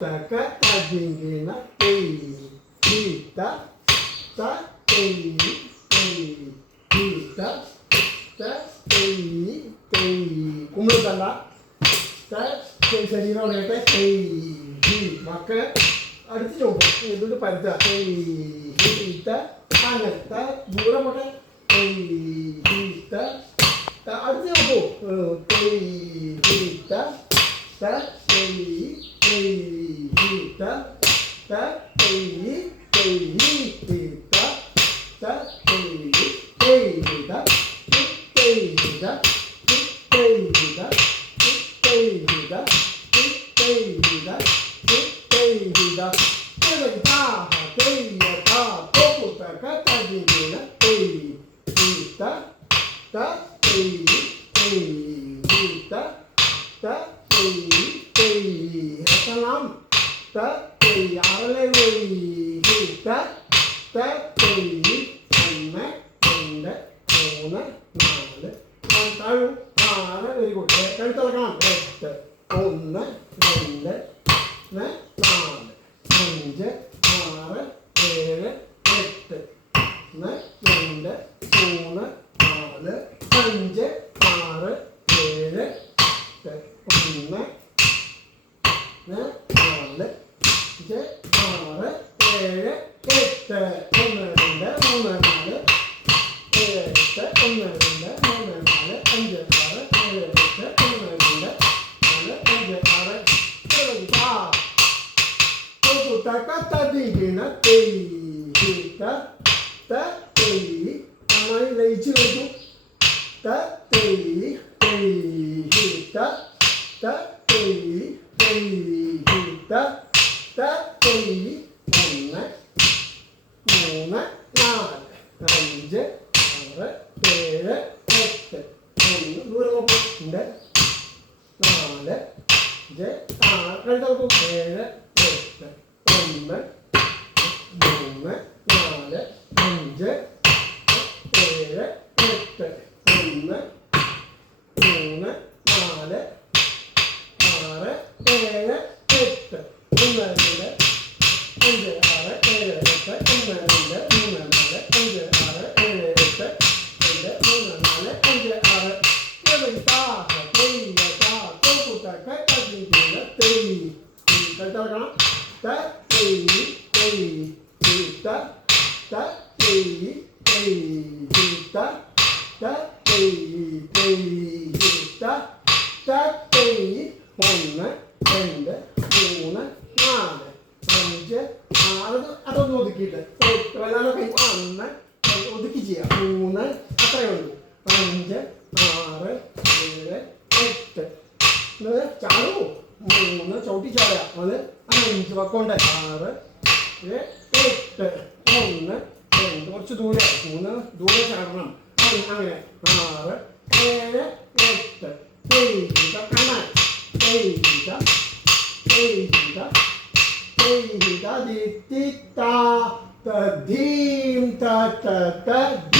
Taca, tadinha, eita, tá, eita, tá, കുമ്പിളിത്തണ്ട ശരീരം ഉള്ളത്തെ Mecca അടിച്ച് നോക്കും എന്നിട്ട് പരുത്ത അങ്ങനത്തെ ദൂരം പോട്ടെ അടിച്ച് നോക്കൂ വെരി ഗുഡ് കഴുത്തിളക്കണം 1 2 4 5 6 7 8 1 2 3 4 5 6 7 1 4 5 6 7 ലയിച്ചു നോക്കൂ അതൊന്ന് ഒതുക്കിയിട്ട് വല്ലാതെ ഒതുക്കി ചെയ്യാം 3 അത്രയേ ഉള്ളൂ 5 6 7 8 ചാടൂ 3 ചവിട്ടി ചാടുക അത് 5 വക്കോണ്ട് 6 8 1 2 കുറച്ച് ദൂരെ 3 ദൂരെ ചാടണം അങ്ങനെ 6 7 8 കാണാൻ da di ti ta ta dim ta ta ta